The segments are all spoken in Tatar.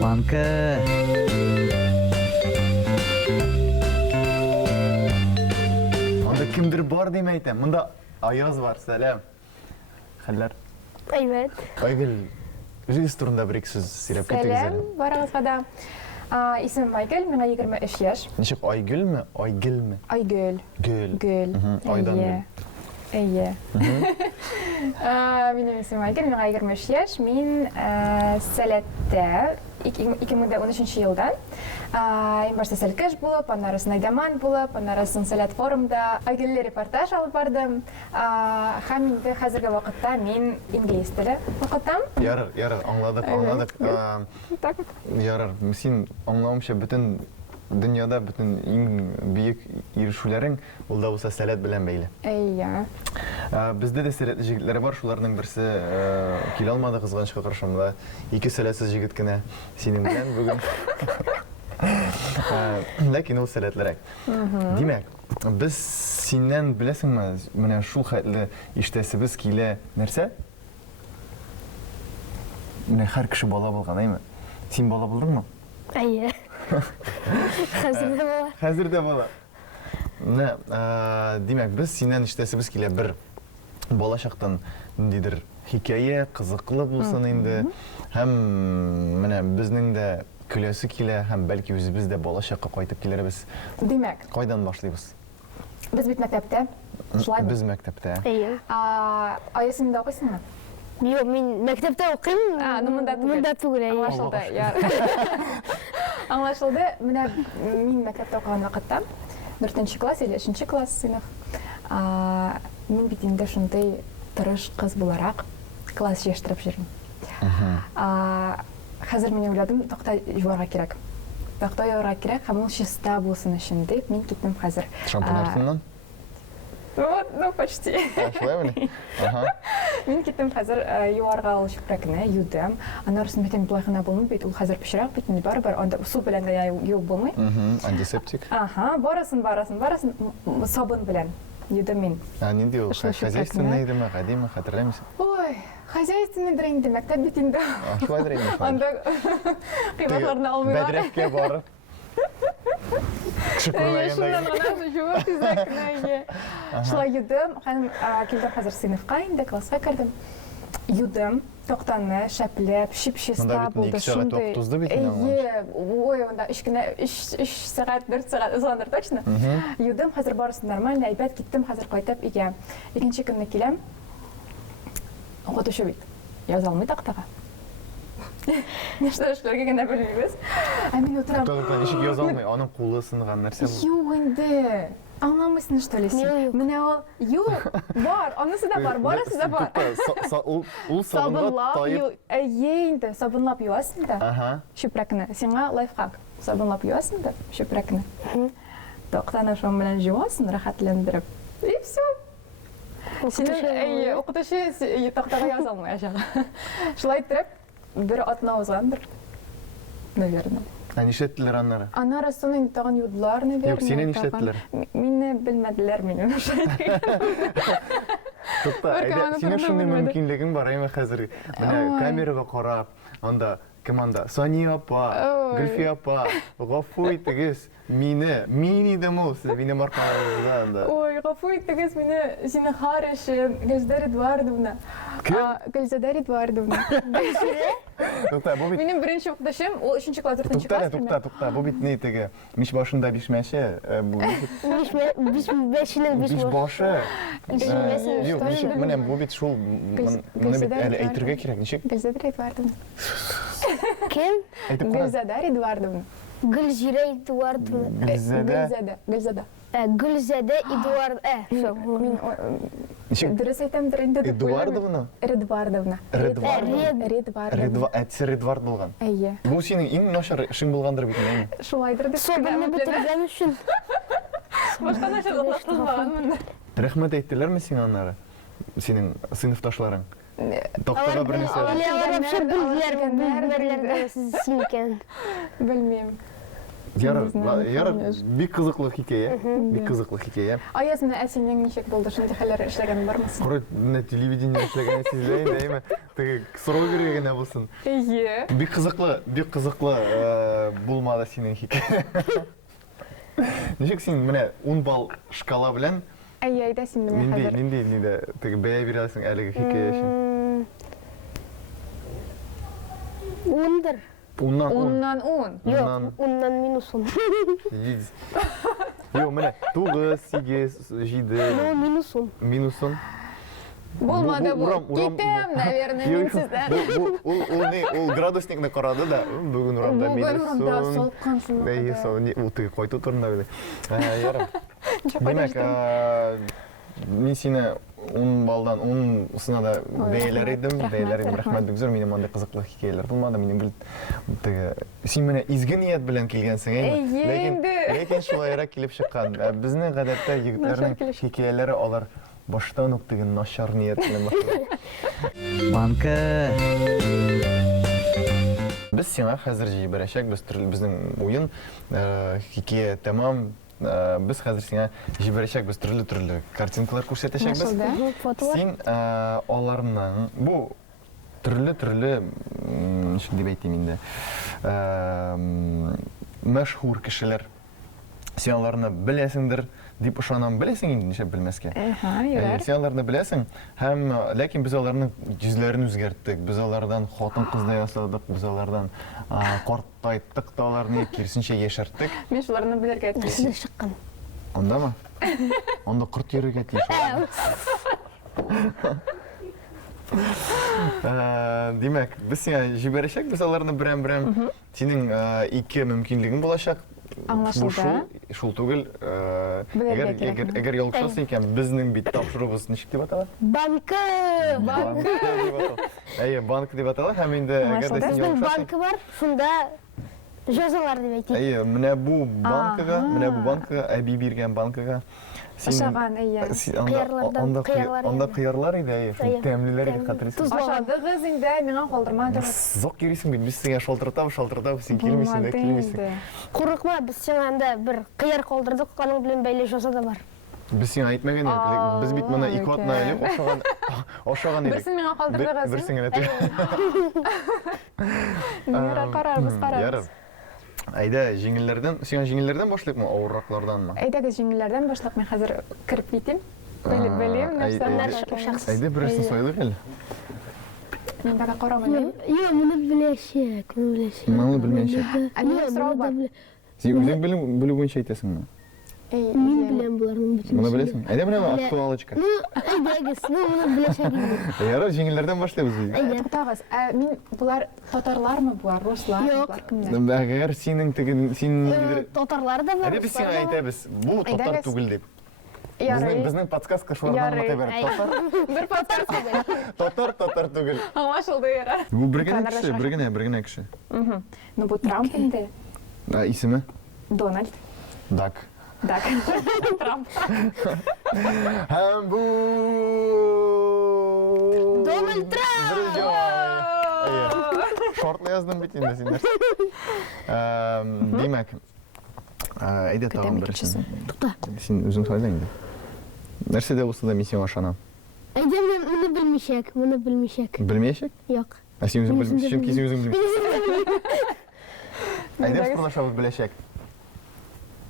Манка. Анда кимдир бар дейм әйтәм. Монда Аяз бар, сәлам. Хәлләр? Evet. Айгөл, үзегез турында бер ике сүз сөйләп китегез Сәлем, әле. барыңызға да. Исемім Айгүл, миңа 23 яш. Ничек, Айгөлме, Айгөлме? Айгүл. Гөл. Гүл. Айдан Әйе. Әйе. Минем исемім Айгүл, миңа 23 яш. Мин Сәләттә 2013 елдан. Ең башта Сәлкеш булып, аннары Снайдаман булып, аннары Сәләт форумда Айгүлле репортаж алып бардым. Һәм инде хәзерге вакытта мин инглиз теле укытам. Ярар, аңладык. Так. Ярар, син аңлавымча бөтен дөньяда бөтен иң бийек ирешүләрең ул да булса сәләт белән бәйле. Әйе. Бездә дә сәләтле җегетләр бар, шуларның берсе килә алмады кызганычка каршымда. Ике сәләтсез җегет кенә синең белән бүген. Ләкин ул сәләтлерәк. Димәк, без синнән беләсеңме, менә шул хәтле иштәсебез килә нәрсә? Менә һәр кеше бала булган, әйме? Син бала булдыңмы? Әйе. Хәзердә бар. Хәзердә бала. Димәк, без синнән иштәсебез килә бер балачактан ниндидер хикәя, кызыклы булсын инде. Һәм менә безнең дә көләсе килә, һәм бәлки үзебез дә балачакка кайтып килербез. Димәк, Кайдан башлыйбыз? без бит мәктәптә. Шулай Без мәктәптә. Әйе. Аясында укыйсыңмы? Юк, мин мәктәптә укыйм. Монда түгел. Әйе. Аңлашылды. Аңлашылды. Менә мин мәктәптә укыган вакытта 4нче класс или 3нче класс сыйныф. Мин бит инде шундый тырыш кыз буларак класс җыештырып йөрим. Хәзер мин уйладым, токта юарга кирәк. Токта юарга кирәк, һәм ул чиста булсын өчен дип мин киттем хәзер. Шампунь артыннан? Ну, почти. Шулай беле? Мин киттем хәзер юарга ул чүпрәкне юдым. Аннарысын бит булай гына булмый бит, ул хәзер пешрәк бит, барыбер анда су белән дә юып булмый. Антисептик. Барысын сабын белән юдым мин. Нинди ул? Хозяйственный идеме, гадиме, хәтерләмисең? Ой, хозяйственныйдыр инде, мәктәп бит инде. Шулайдыр инде. Анда кыйбатларны алмыйлар. Бәдрәфкә барып. Шуннан гына җуып тизәкне. Шулай юдым, һәм килдем хәзер сыйныфка инде, класска кердем. Юдым, токтанны шәпләп, чип-чиста булды. Әйе, ой, анда 3 сәгать, 4 сәгать узгандыр точно. Юдым, хәзер барысы нормально, әйбәт киттем, хәзер кайтып өйгә. Икенче көнне киләм. Укытучы бит. Яза алмый тактага. Нәрсә эшләргә генә белмибез. Мин утырам. Ничек яза алмый? Аның кулы сынган нәрсә бу? Юк инде. Аңламыйсың, что ли син? Менә ул, юк, бар, анысы да бар, барысы да бар. Ул сабынлап тайып. Әйе инде, сабынлап юасың да. Чүпрәкне. Сиңа лайфхак. Сабынлап юасың да чүпрәкне. Токтаны шуның белән җуасың, рәхәтләндереп. И все. Син укытучы токтага яза алмаячак. Шулай итеп, бер атна узгандыр. Наверное. Нишләттеләр аннары? Аннары соны тагын юдылар, наверное. Юк, сине нишләттеләр? Мине белмәделәр мине. Тукта, әйдә, синең шундый мөмкинлегең бар, әйме хәзер. Менә камерага карап, анда кем анда? Сания апа, Гөлфия апа, гафу итегез, мин идем ул, сез минем аркамда анда. Ой, гафу итегез мине, зинһар өчен, Гөлзәдә Эдуардовна. Гөлзәдә Эдуардовна. Тукта, бу бит. Минем беренче укытучым, ул 3нче класс, 4нче класс. Тукта, бу бит ни теге? Мич башында бишмәче, бу Биш башы. Бишмәсе. Юк, ничек, менә бу бит шул, моны бит әле әйтергә кирәк, ничек? Гөлзәдә Эдуардовна. Кем? Гөлзәдә Эдуардовна. Гөлзирә Эдуардовна. Гөлзәдә. Гөлзәдә Эдуард. Мин дөрес әйтәмдер инде. Эдуардовна? Эдуардовна. Эдуард булган. Әйе. Бу синең иң начар эшең булгандыр бит инде. Шулайдыр дип. Собаны бетергән өчен. Башка начарлык булмаган. Рәхмәт әйттеләрме сиңа аннары? Синең сыйныфташларың? Доктора бер нәрсә. Алар вообще белгәннәр син икән. Белмим. Ярар, бик кызыклы хикәя. Бик кызыклы хикәя. Аяз менә әсинең ничек булды? Шундый хәлләр эшләгән бармысың? Коры, менә телевидение эшләгән сизләйм дәйме. Теге сорау бирергә генә булсын. Әйе. Бик кызыклы булмады синең хикәя. Ничек син менә 10 балл шкала белән Әйе, әйдә син менә хәзер. нинди теге бәя бирә аласың әлеге хикәя өчен? 10'dur. Уннан 10. Yok, 10'dan minus 10. Yok, менә 9, 8, 7, No, minus 10. минус 10. Булмады бу. Урам. Китәм, наверное, мин сездән. Ул градусникны карады да, бүген урамда Бүген урамда минус 10. салкын шуны. Бәйе сол, ул теге кайту турында бит. Ярым. Ничек Демәк, кайтыштың? мин сине 10 балдан 10 сынада бәяләр идем. Бәяләр идем. Рәхмәт бик зур. Минем андый кызыклы хикәяләр булмады. Минем теге син менә изге ният белән килгәнсең, ләкин шулайрак килеп чыккан. Безнең гадәттә егетләрнең хикәяләре алар баштан ук теге начар ният белән башлана. Банка. Без сиңа хәзер җибәрәчәк безнең уен хикәя тәмам. Без хәзер сиңа җибәрәчәкбез төрле картинкалар күрсәтәчәкбез. Син аларның бу төрле ничек дип әйтим инде. Мәшһүр кешеләр. Син аларны беләсеңдер дип ышанам. Беләсең инде, нишләп белмәскә? Син аларны беләсең, һәм ләкин без аларның йөзләрен үзгәрттек. Без алардан хатын-кыз да ясадык, без алардан картайттык та аларны, кирсенчә яшәрттек. Мен шуларны белергә тиеш. Sizin şıkkın. Ондамы? Онда кырт йөрергә тиеш. Димәк, без сиңа җибәрәчәкбез аларны берәм-берәм. Синең ике мөмкинлегең булачак. Аңлашылды. Шул түгел. Әгәр ялгышасың икән, безнең бит тапшыруыбыз ничек дип атала? Bankı. Әйе, банк дип атала. Һәм инде әгәр дә син Bizden ялгышасың. bankı var. Şunda жазалар дип әйтик. Әйе, менә бу банкыга, әби биргән банкыга. Ашаган, әйе. Анда кыярлар иде, әйе, шул тәмлеләр иде хәтерсез. Ашадыгыз инде, миңа калдырмадыгыз. Зок йөрисең бит, без сиңа шалтыратабыз, син килмисең дә, килмисең. Курыкма, biz сиңа анда бер кыяр калдырдык, аның белән бәйле жаза да бар. Без сиңа әйтмәгән идек, без бит моны 2 атна элек ашаган идек. Берсен миңа калдырдыгыз. Берсен генә түгел. Карарбыз. Әйдә, сиңа җиңелләрдән башлыйкмы, авырракларданмы? Әйдәгез җиңелләрдән башлап, мен хәзер кирип китим. Белим, нәрсә. Шәхси. Әйдә, берсен сойлык әле. Мин бага карамыйм. Yok, bunu bileşik, bunu bileşik. Моны белмәенчә. Әнә сорау бар. Син үзең белү буенча әйтәсеңме? Мин беләм буларның бөтен. Моны беләсең? Әйдә, менә актуалочка. Әйдәгез, bunu bileşik. Ярар, җиңелләрдән башлыйбыз без. Туктагыз, мин булар татарлармы булар, руслар, булар кемнәр? Әгәр син Татарлар да бар. Әйдә, без сиңа әйтәбез. Бу татар түгел дип. Безнең подсказка шулардан мөтәбәр. Бер подсказка. Татар түгел. Аңлашылды, ярар. Бу бер генә кеше. Ну бу Трамп инде. Исеме? Дональд. Дак. Трамп. Һәм бу Дональд Трамп. Шортлы яздым бит инде син. Димәк, әйдә тагын берсен. Син үзең сайла инде. Нәрсәдә булса да мин сиңа ышанам. Әйдә, bunu белмишәк, bunu белмишәк. Белмәячәк? Yok. Син үзең белмисең, чөнки син үзең белмисең. Әйдә, спорлашабыз беләчәк.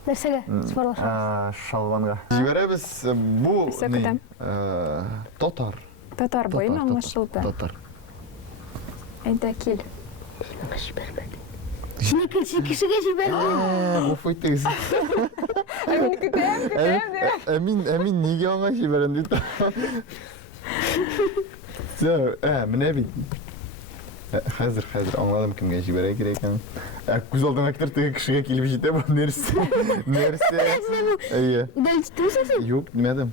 Нәрсәгә? Спорлашабыз. Шалванга. Җибәрәбез бу татар. Татар бойым аңлашылды. Татар. Әйдә, кил. Сине кешегә җибәрде. Гафу итегез. Мин көтәм. Мин нигә аңа җибәрәм дип. Менә бит. Хәзер аңладым кемгә җибәрә кирәк икән. Күз алдыма китер теге кешегә килеп җитә бу нәрсә? Әйе. Дәлҗиттеңме? Юк, демәдем.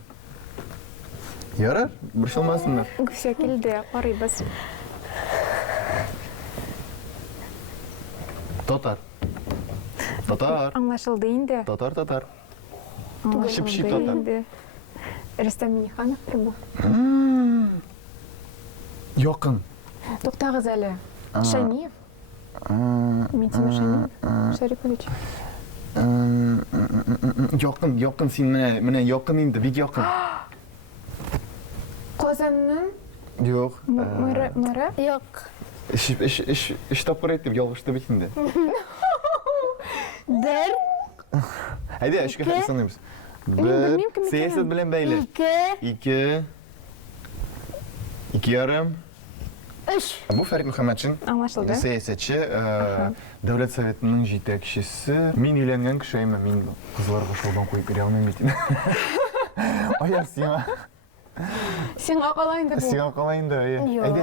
Ярар, борчылмасыннар. Күсә килде, карыйбыз. Татар. Аңлашылды инде. Татар. Аңлашылды татар. инде. Рөстәм Миңнехановтыр бу. Якын. Туктагыз әле. Шәниев. Мин Шәниев. Шәрипович. Якın sen mene yakın indi, bik yakın. Kozanın Yok. mırı. Yok. İş tapır ettim, yalgıştı bitindi. Bir, Haydi aşkı İki. sanıyoruz. bilmiyorum ki Bir, siyaset bilen beyler. iki, İki yarım. üç. Bu Ferit Muhammedçin. Anlaşıldı. Siyasatçı, Devlet Sovetinin жетекшisi. Мен үйленген кіші ема, мен қызларға шолдан қойып бере алмаймын дейтін. Ая, сен Sen aqalayın da bu. сен қалайын да, ая. Жоқ. Айда.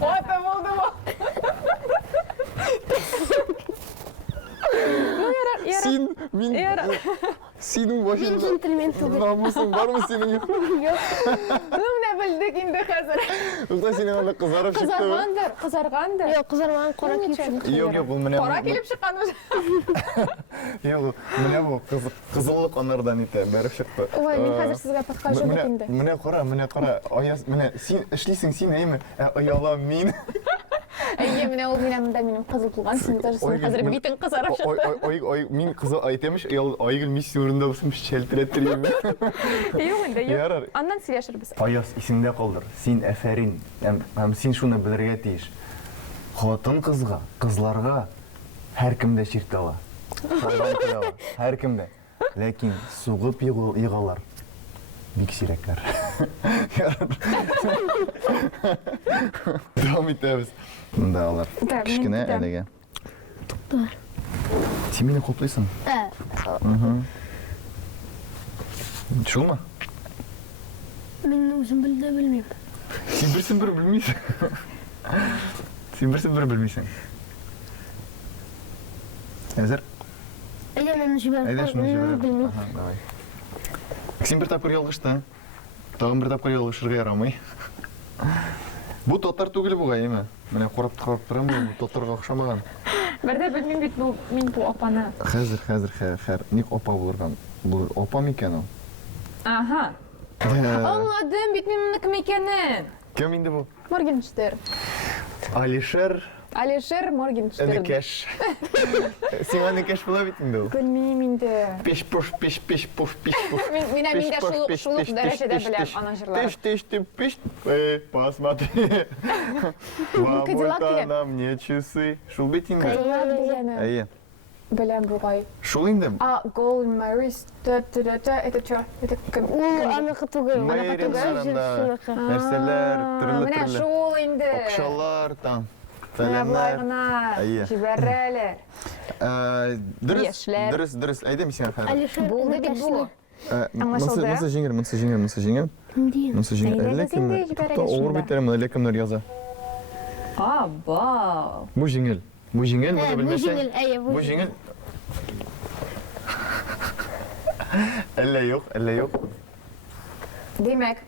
Ota oldu mu? Сен, мен, сенің Мен başında джентльмен түгіл. намысың бар ма сенің? Ne bildik indi hazır. Ұлта сенің анда қызарып шықты ма? Kızargandır. Yok, қызармаған қора киіп жүрмін. Yok, бұл міне Kora kelip çıkan Yok, міне бұл қызыллық анардан ете, бәріп шықты. Ой, мен hazır sizге подкажу indi. Міне қара, аяс, міне, сен ішлейсің, сен әйме, ұялам мен. Емine ol benim kızıl tuğan sen taşısın. Hazır bitin kızarıp çıktı. Мен қызы айтамыш, айгүл миссис орында болсам шелтіреттір ем. Yok indi yok. Ярар. Андан сөйлешір біз. Аяс, есіңде қалдыр, сен әфәрин, әм сен шуны білерге тиіш. Қотын қызға, қызларға әркімді шерт ала. Әркімді. Ләкин суғып иғалар. Бик сирәкләр. Давам итәбез. Мында алар. Кішкене әлеге. Сен мені қоплайсың? Шулма? Мен өзім білді білмеймін. Сен бірсін бір білмейсің. Сен бірсін бір білмейсің. Әзір? Әйде мен жіберіп Әйде шуны жіберіп. білмеймін. Давай. Сен бір тапқыр ялғышты. Тағын бір тапқыр ялғышырға ярамай. Бұл тоттар түгілі бұға еме. Міне қорап тұрам бұл тоттарға ұқшамаған. Бірде білмеймін бит бұл мен бұл опаны. Қазір. Ник опа болырған? Бұл опа ма екен ол? Aha. Anladım bitmemin kім екенін. Кім енді бұл? Morgenstern. Алишер Алишер Morgenstern. Энекеш. Сен Энекеш бола битінде ол? Білмеймін енді. Пеш. Мен де шулық дәрежеде білем ана жырлары. Пеш. Посмотри. Кадиллак Мамульта деген. на мне часы. Шул битінде? Әйе. Білем бұғай. Шул енді? Golden Maris. Это что? Это кім? Ол анықы түгіл. Мэйрин сарында. Нәрселер, Міне түрлі. шул енді. Оқшалар, там. Міне бұлай ғына. Әйе. Жіберелер. Ешлер. Дұрыс. Әйдем сен әфәрі. Алишер Болды бит бұл. Мұнсы жеңер. Әйдә, сен де жіберелер Ауыр шында. беттерім, лекімдер яза. Бау. Бұл жеңіл. Бұл жеңіл, мұны Бұл білмесең. жеңіл, әйе, бұл Бұл жеңіл. Әлі жоқ. Демек.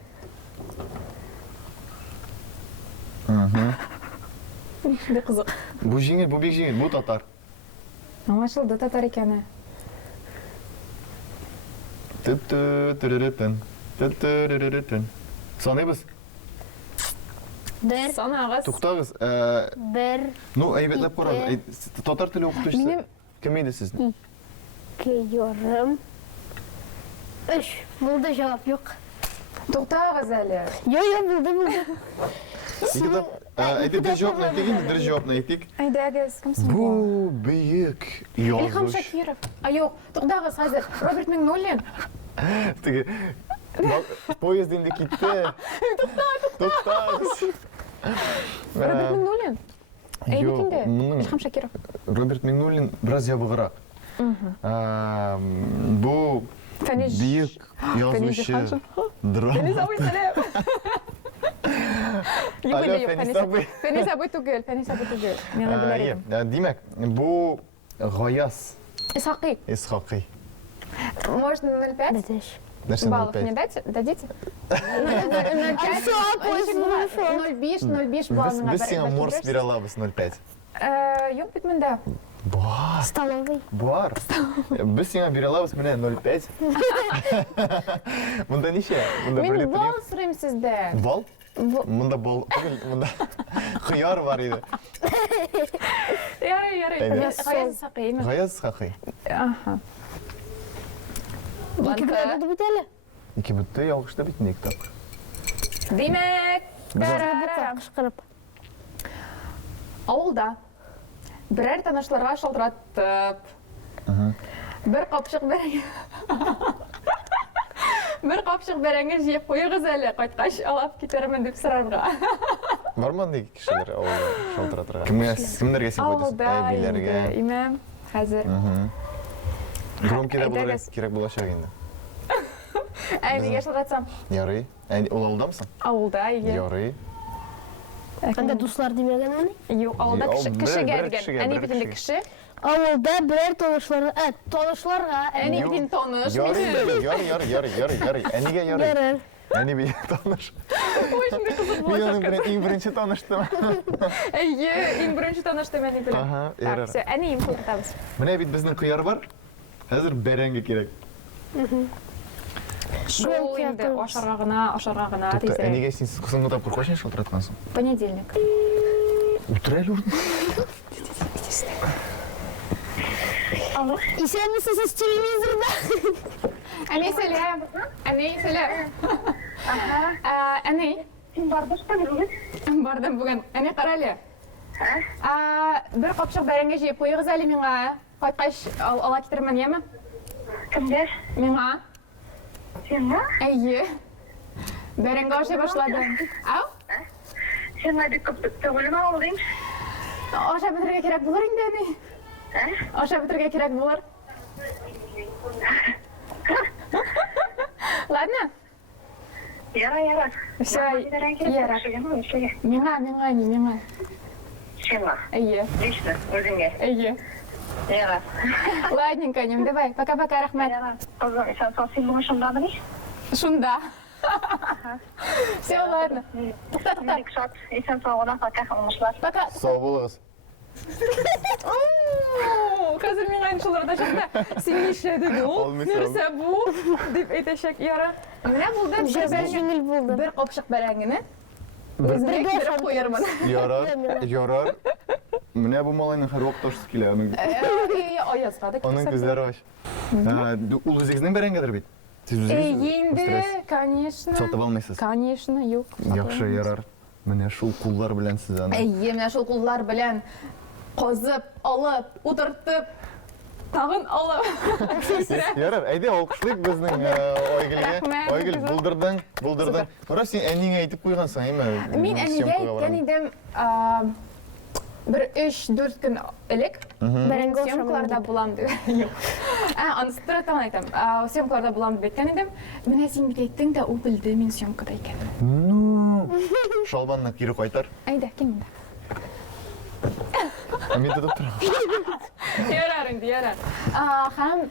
Не қызық. Бұл жеңіл, бұл бек жеңіл, бұл татар. Аңашылды татар екені. Түттү-түрірітін. Санайбыз. бір, Санағыз. Тоқтағыз. бір, Ну, әйбетлеп қорады. Татар тілі оқытушысы. Менің- Кім еді сіздің? екі ярым, үш. Болды жауап жоқ. Тоқтағыз әлі. Болды. Әйтіп, бір жауапны айтек енді, бір жауапны айтек. Айдағыз, кімсің бұл? Бұл бейік Ильхам язғыш. Шакиров. Жоқ, тоқтағыз қазір. Роберт Магнолин. Тігі, поезд енді кетті. Тоқтағыз. Роберт Магнолин. Әйбекінде. Ильхам Шакиров. Роберт Магнолин біраз жабығырақ. Бұл бейік язғышы. Фәнис абай сәлем. Алло, Фәнис абай. Фәнис абай түгел. Мен білер едім. Демек, бұл Ғаяс Исхақи. Исхақи. Можно 0,5 Бітеш. Нәрсе баллов не 0,5? дадите? 0,5 баллның Біз сен морс бере алабыз 0,5. Жоқ, бит мында. Бар. Столовый. Бар. Біз сен бере алабыз міне 0,5. Мұнда неше? Мұнда Мен бірлі балл сұрайым сізден. Бал? Мында хыяр бар иде. Ярый. Гаяз сакыймы? Гаяз хакый. Аха. İki Банка. buldu bir tane. İki бүтті ялгышта бит ник тапкыр. Димәк, Bir kışkırıp. Авылда берәр танышларга шалтыраттып, бер капчык бәрәңге бер капчык бәрәңге җыеп куйыгыз әле, кайткач алып китермен дип сорарга. Бармы ник кишилер авылда шалтыратырга? Кимнәргә син койтасың? Авылда Әбиләргә. имам хәзер. Громкий да булыр Әйдәгез. кирәк булачак инде. Әнигә шалтыратсам, Ярый. Ул авылдамысың? авылда иге. Ярый. Ben de dostlar demegen hani. Юк, авылда Бер кешегә кешегә, дигән. Әни бер бит инде кешегә. кеше. Avulda birer tanışlarga. Әни Юк. бит инде таныш. Ярый. Әнигә ярый. Yarın. Әни бит таныш. Ой, шундый кызык Мин булачак. аның белән иң беренче таныштым. Әйе, иң беренче таныштым әни белән. Ага, Так, ярар. все, әни им култабыз. Менә бит безнең кыяр бар. Хәзер бәрәңге кирәк. Шул инде ашарга гына Тукта, тизрәк. әнигә син соңгы тапкыр кайчан шалтыраткансың? Понедельник. Утыр әле урын. İşen misin siz televizorda? Әни сәлам. Әни сәлам. Әни. Бардым бүген. Әни кара әле. Бер капчык бәрәңге җыеп куйыгыз әле миңа. Кайткач ала китермен, яме? Кемдер? Миңа. Сиңа? Әйе. Бәрәңге ашый башладым. Ау? Сиңа бик күп түгелме алдың? Ашап бетерергә кирәк булыр инде, әни. Ашап бетерергә кирәк булыр. Ладно? Яра. Все, яра. Миңа, әни, миңа. Сиңа? Әйе. Лично, өзіңе. Әйе. Яра. Ладненько, Нем, давай. Пока-пока, рахмет. Яра. Кызым, сен сол син бүгін шындадың? Шунда. Все, ладно. Туктат. Бик шат. Сен саудан пока хымышлар. Пока. Сау булыгыз. Хәзер миңа иншалларда чыкты. Син нишләдең ул? Алмыйсың. Нәрсә бу? Дип әйтәчәк, яра. Менә булды. Жеңіл булды. Бер капчык бәрәңгене. Үзенә китереп куярмын. Ярар. Менә бу малайның һәрвакыт ашысы килә. Аязга да Аның күзләре аш. Ул үзегезнең бәрәңгедер бит. Сез үзегез Инде, конечно. сатып алмыйсыз. Конечно, юк. Яхшы, ярар. Менә шул куллар белән сез аны. Әйе, менә шул куллар белән казып, алып, утыртып, тагын алып. Ярар, әйдә алкышлыйк безнең Айгөлгә. Рәхмәт, Айгөл, кызым. булдырдың. Ора син әнигә әйтеп куйгансың, әйме? Мин әнигә әйткән идем, бер 3-4 көн элек Бәрәңге съемкаларда булам дип. Анысы тагын әйтәм. Съемкаларда булам дип әйткән идем. Менә син бит әйттең дә, ул белде мин съемкада икәнен. Ну, шалбанны кире кайтар. Әйдә, ким инде? Мин тотып торам. Ярар инде, ярар. Һәм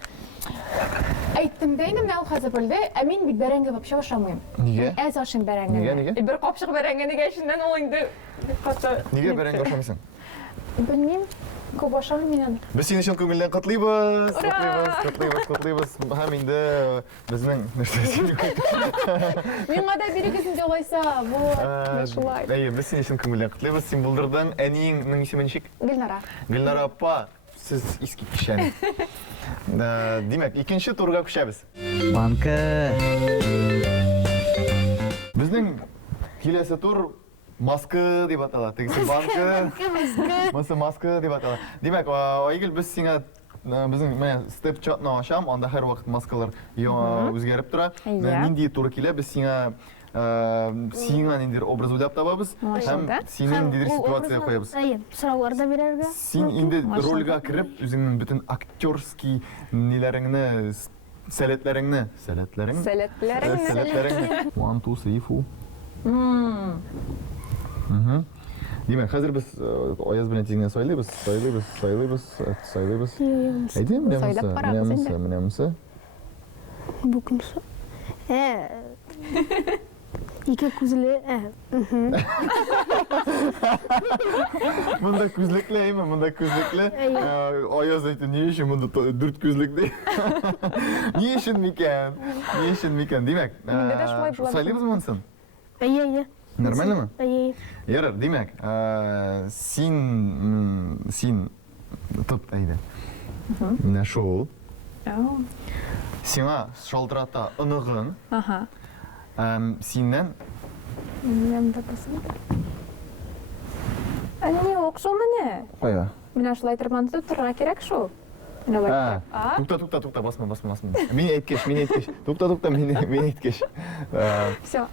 әйттем дә инде, менә ул хәзер белде. Мин бит бәрәңге вообще ашамыйм. Нигә? Әз ашыйм бәрәңгене. Нигә? Бер капчык бәрәңгенегә эченнән ул инде хатта. Нигә бәрәңге ашамыйсың? Белмим, күп ашамыйм мин аны. Без сине чын күңелдән котлыйбыз. Ура! Котлыйбыз. Һәм инде безнең нәрсәсе Миңа да бирегез инде алайса. Бу шулай. Әйе, без сине чын күңелдән котлыйбыз. Син булдырдың. Әниеңнең исеме ничек? Гөлнара. Гөлнара апа, сез иски кишәне. Димәк, икенче турга күчәбез. Банка. Безнең киләсе тур маска дип атала. Тегесе банка. Маска дип атала. Димәк, Айгөл, без сиңа безнең менә степ-чатны ачам, анда һәр вакыт маскалар үзгәреп тора. Нинди туры килә, без сиңа ниндидер образ уйлап табабыз һәм синең ниндидер ситуация коябыз. Әйе, сорауларда бирергә. Син инде рольгә кереп, үзеңнең бөтен актерский ниләреңне, сәләтләреңне. 1, 2, 3, 4. Димәк, хәзер без Аяз белән тигән сайлыйбыз. Әйдәм, менә. Bu kimse? İki күзле. Монда күзлекле, әйме, монда күзлекле. Аяз әйтте, ни өчен монда 4 күзлек ди? Ни өчен микән? Димәк, сайлыйбызмы монсын? Әйе. Нормально ма? Әйе. Ярар, демәк, син топ әйді. Менә шул. Сиңа шалтырата ынығын, Ага. синнән Мен да басым. Не оқшау менә. қоя. Менә шулай торганда торырга кирәк шул. Менә лайк. Туқта, басма. Мен әйткеш. Туқта, мен әйткеш. Всё.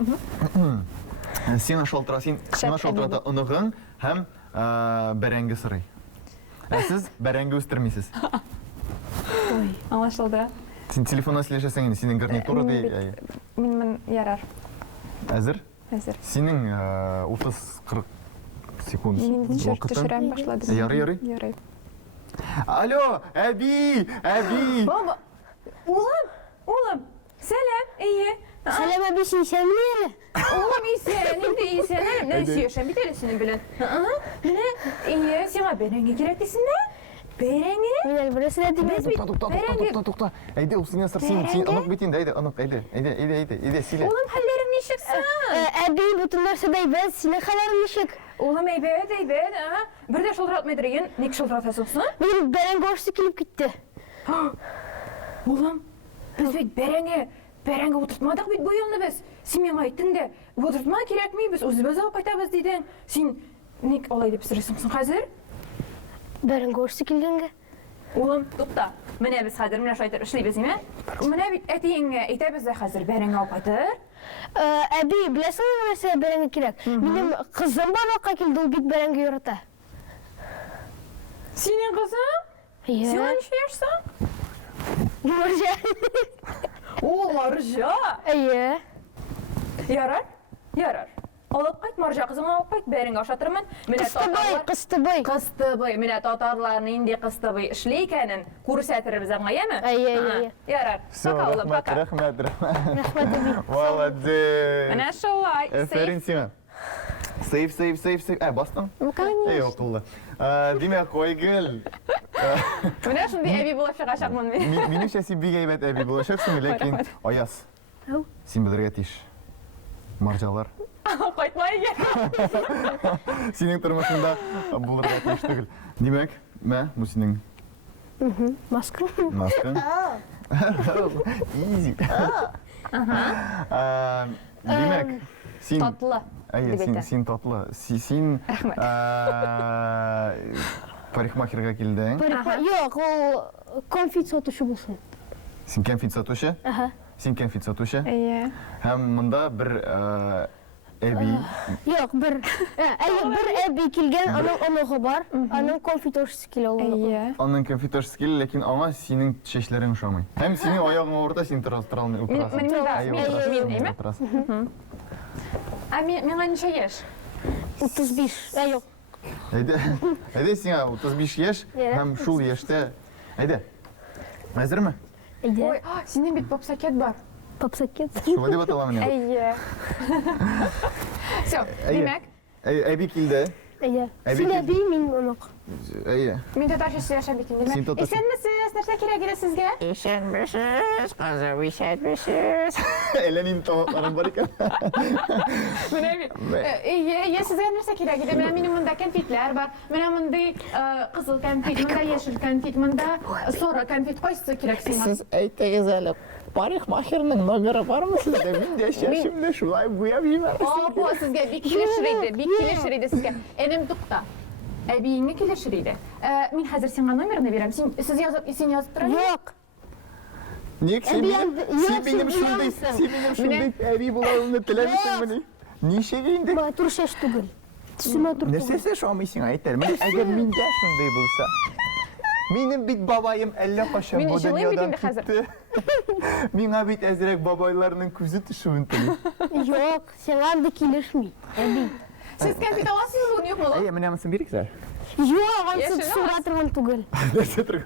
Сиңа шалтырата ынығын һәм бәрәңге сырый. Сіз бәрәңге үстермейсіз. Аңлашылды. Син телефоннан сөйләшәсең инде, синең гарнитура ди. Мен ярар. Әзер? Әзер. Синең 30-40 секунд Мин вакытың. төшерәм башлады. Ярый. Ярый. Алло, әби! Баба. Улым. Сәлам. Әйе. Сәлем әби, син исәнме әле? Улым исән, инде исән. Менә сөйләшәм бит әле синең белән. Менә әйе, сиңа бәрәңге кирәк дисеңме? Бәрәңге? Мин әле берәрсе дә димәдем. Туқта. Әйдә, ул синнән сыр, син ынык бит инде, әйдә, сөйлә. Улым, хәлләрең ничек? Әби, бөтен нәрсә дә әйбәт, синең хәлең ничек? Улым, әйбәт. Бер дә шылтыратмыйдыр икән. Ник шылтыратасың соң? Мин бәрәңге ашысы килеп китте. Улым, без бит бәрәңге утыртмадык бит бу елны без. Син миңа әйттең дә, утыртма кирәкми, без үзебез алып кайтабыз дидең. Син ник алай дип сорыйсың соң хәзер? Бәрәңге ашысы килгәнгә. Улым, тукта. Менә без хәзер менә шулай итеп эшлибез, име? Менә бит әтиеңә әйтәбез дә хәзер бәрәңге алып кайтыр. Әби, беләсеңме нәрсә бәрәңге кирәк? Минем кызым барлыкка килде, ул бик бәрәңге ярата. Синең кызың? Син Әйе. ничә яшьсең? Марҗа. Ул Марҗа. Әйе. Ярар. Алып кайт, Марҗа кызыңа алып кайт, бәрәңге ашатырмын. Менә Кыстыбай. Кыстыбый, менә татарларның инде кыстыбый эшли икәнен күрсәтербез аңа, яме? Әйе. Ярар. Пока, улым, пока. Рәхмәт. Рәхмәт, әби. Молодец. Менә шулай. Әфәрин сиңа. Сейв. Бастың? Эй, окылды. Демәк, Айгөл. Менә шундый әби булып чыгачакмын мин. Минемчә, син бик әйбәт әби булачаксың, ләкин Аяз. Ау. Син белергә тиеш. Марҗалар. Кайтмай икән. Синең тормышында булырга тиеш түгел. Демәк, бу синең Маска. маскаң. Изи. Демәк, син Татлы. Әйе, син татлы. Син парикмахерга килдең. Юк, ул конфет сатучы булсын. Син конфет сатучы? Син конфет сатучы? Әйе. Һәм монда бер әби. Юк, бер әби килгән, аның оныгы бар. Аның конфет ашысы килә ул. Әйе. Аның конфет ашысы килә, ләкин аңа синең чәчләрең ошамый. Һәм синең аягың авырта, син тора алмый утырасың. Мин, әйме? Миңа ничә яшь? 35. Юк. Әйдә сиңа 35 яшь һәм шул яшьтә. Әйдә. Әзерме? Ой, синең бит попсакет бар. Попсакет. Шулай дип атала менә. Әйе. Всё, демәк, Әби килде. Әйе. Әби Син килде. әби, мин онык. Әйе. мин татарча яшәп бит инде. Син татарча- Исәнмесез, нәрсә кирәк иде сезгә? Ишенбешез, кызым, ишенбешез. Әллә нинди тавыкларың бар икән. Менә бит. Әйе, сезгә нәрсә кирәк иде? Менә минем монда конфетлар бар. Менә мондый кызыл конфет, монда яшел конфет, монда сары конфет. Кайсы кирәк сиңа? Сез әйтегез әле. Парикмахерның номеры бармы сездә? Мин дә чәчемне шулай буяп җибәрсәм. Бу сезгә бик килешер иде сезгә. Энем тукта. Әбиеңне килешер иде. Мин хәзер сиңа номерны бирәм. Син язып тора. Юк. Ник син минем шундый әби булуымны теләмисеңме? Ничек инде? Матур шәш түгел. Түсемә тур түгел. Нәрсәсе шамыйсың әйтер? Әгәр миндә шундый булса. Минем бит бабаем әллә качан Мин бу җылыйм бит дөньядан инде хәзер. китте. Миңа бит әзрәк бабайларның күзе төшүен телим. Юк, сиңа анда килешми. Әби. Сез конфет аласызмы, юкмы? Әйе, менә монысын бирик сәр. Юк, аны Яшел сура торган түгел. Нәрсә торган?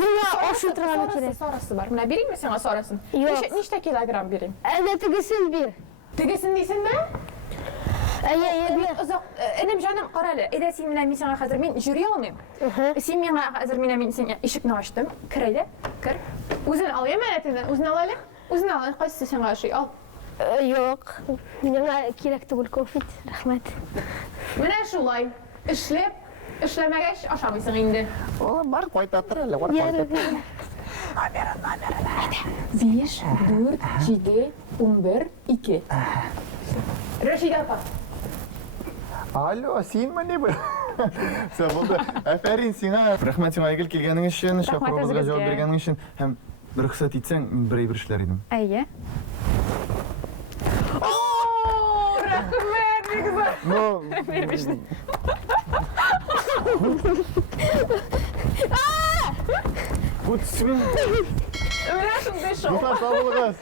Миңа ашы торган кирәк. Сарысы бар. Менә бирейме сиңа сарасын? Юк. Ничә килограмм бирим? Әнә тегесен бир. Тегесен дисеңме? Әйе, бир. Озак, энем җаным, кара әле. Әйдә син менә мин сиңа хәзер мин йөри алмыйм. Син миңа хәзер мин сиңа ишекне ачтым. Кер әйдә. Кер. Үзен ал, яме әтеннән. Үзен ал әле. Үзен ал. Кайсы сиңа ошый? Ал. Yok. Миңа кирәк түгел конфет. Рәхмәт. Менә шулай. Эшләп, эшләмәгәч ашамыйсың инде. О, бар кайта тор әле, бар Ярый. кайта. 5, 4, 7, 11, 2. Рәшидә апа. Алло, синме бу? Все булды. Афәрин сиңа. Рәхмәт сиңа Айгөл килгәнең өчен, шакыруыбызга үзегезгә. җавап бергәнең өчен һәм рөхсәт итсәң, бер эшләр идем. Әйе. О, рәхмәт, бигзат. Ну, Вермишне. бу син. Менә шундый шоу. Дуслар, сау булыгыз.